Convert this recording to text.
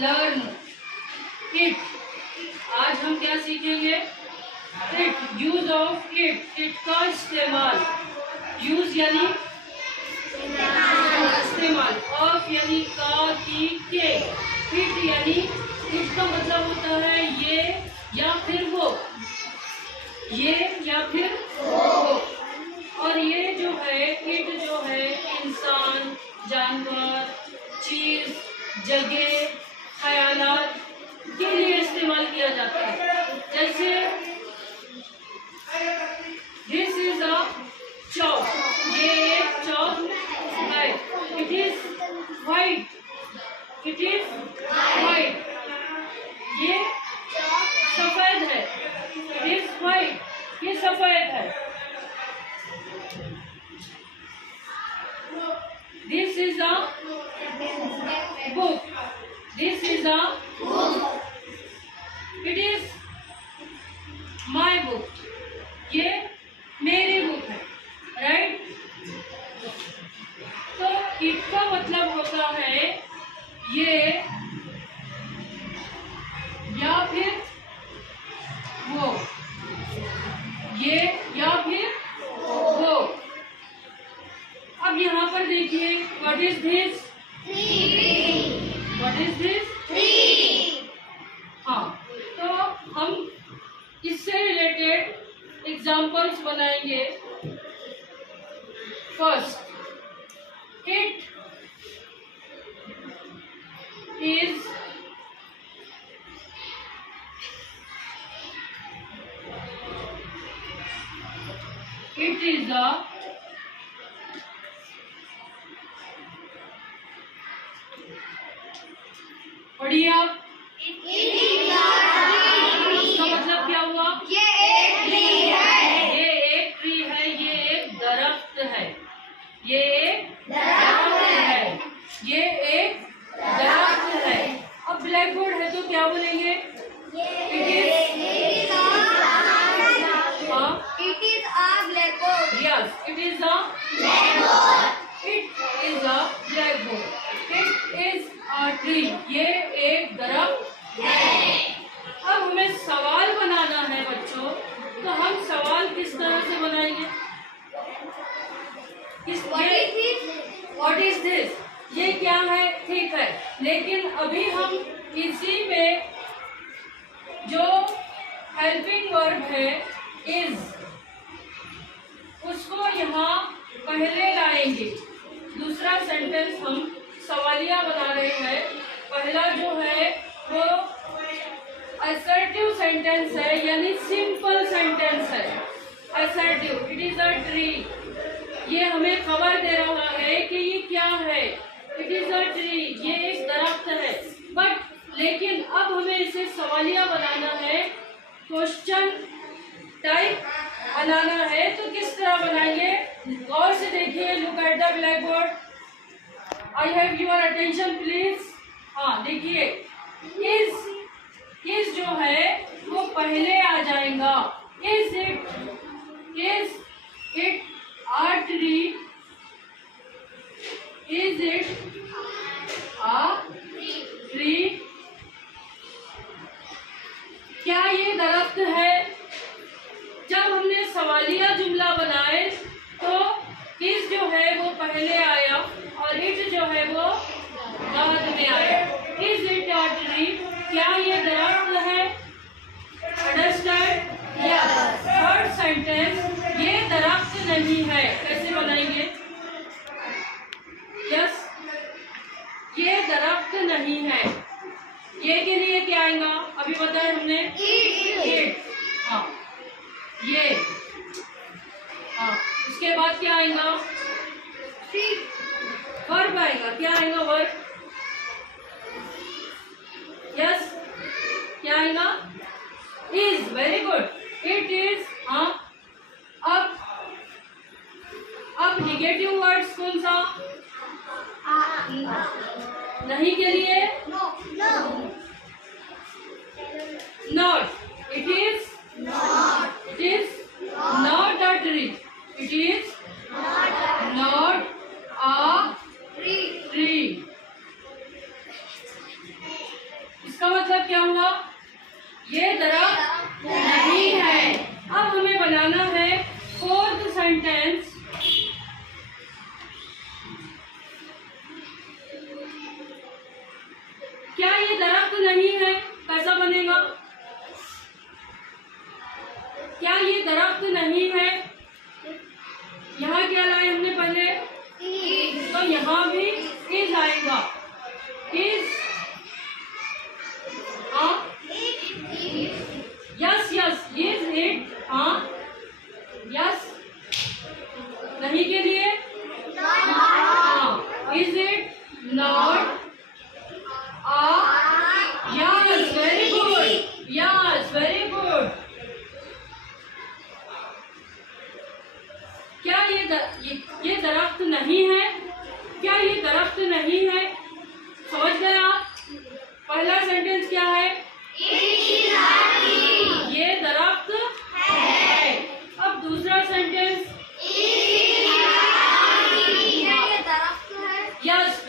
Learn it. आज हम क्या सीखेंगे? It, use of it, it का इस्तेमाल। यूज यानी इस्तेमाल, ऑफ यानी का, की, के, इट यानी इट का मतलब होता है ये या फिर वो, ये या फिर वो। और ये जो है इट जो है इंसान, जानवर, चीज, जगह, ख्यालात के लिए इस्तेमाल किया जाता है। जैसे दिस इज अ चौक, ये एक चौक है। It is white, it is white, ये सफेद है। इट इज व्हाइट, ये सफेद है। This is a book, this is a book. It is my book, ये मेरी बुक है। राइट? तो इट का मतलब होता है ये या फिर वो, ये या फिर वो। अब यहाँ पर देखिए, what is this? What is this? हाँ, तो हम इससे रिलेटेड एग्जाम्पल्स बनाएंगे। फर्स्ट, इट इज a पढ़िए आप। इसका मतलब क्या हुआ? ये एक ट्री है, ये एक ट्री है, ये एक दरख्त है, ये एक दरख्त है, ये एक दरख्त है। अब ब्लैक बोर्ड है तो क्या बोलेंगे? It is a blackboard. Yes, it is a blackboard. It is a blackboard. It is a tree. ये एक दरख्त है। अब हमें सवाल बनाना है बच्चों, तो हम सवाल किस तरह से बनाएंगे? What is this? ये क्या है? ठीक है, लेकिन अभी हम इसी में जो हेल्पिंग वर्ब है इज, उसको यहाँ पहले लाएंगे। दूसरा सेंटेंस हम सवालिया बना रहे हैं। पहला जो है वो असर्टिव सेंटेंस है, यानी सिंपल सेंटेंस है। Assertive, it is a tree, ये हमें खबर दे रहा है कि ये क्या है। इट इज अ ट्री, ये एक दरख्त है। बट लेकिन अब हमें इसे सवालिया बनाना है, क्वेश्चन टाइप बनाना है। तो किस तरह बनाएंगे? गौर से देखिए, look at the blackboard. I have your attention please. हाँ देखिए, इज जो है वो पहले आ जाएगा। Is it a tree? Is it a tree? क्या ये दरख्त है? जब हमने सवालिया जुमला बनाए तो इस जो है वो पहले आया और इट जो है वो बाद में आया। Is it a tree? क्या ये दरख्त है? अंडरस्टैंड? यस। थर्ड सेंटेंस, ये दरख्त नहीं है, कैसे बनाएंगे? यस, ये दरख्त नहीं है। ये के लिए क्या आएगा? अभी बताया हमने, इट। हाँ, ये। हाँ, उसके बाद क्या आएगा? वर्ब आएगा। क्या आएगा? वर्ब। यस, क्या आएगा? Is. Very good, it is. हाँ, अब निगेटिव वर्ड्स कौन सा? नहीं के लिए not. It is not a tree, it is not यहाँ भी इज आएगा, इज, हाँ, यस यस, इज इट, हाँ, यस, नहीं के लिए, हाँ, is it not, yes, very good, yes, very good. क्या ये दरख्त नहीं है? क्या ये दरख्त नहीं है? समझ गए आप? पहला सेंटेंस क्या है? ये दरख्त है। अब दूसरा सेंटेंस, यस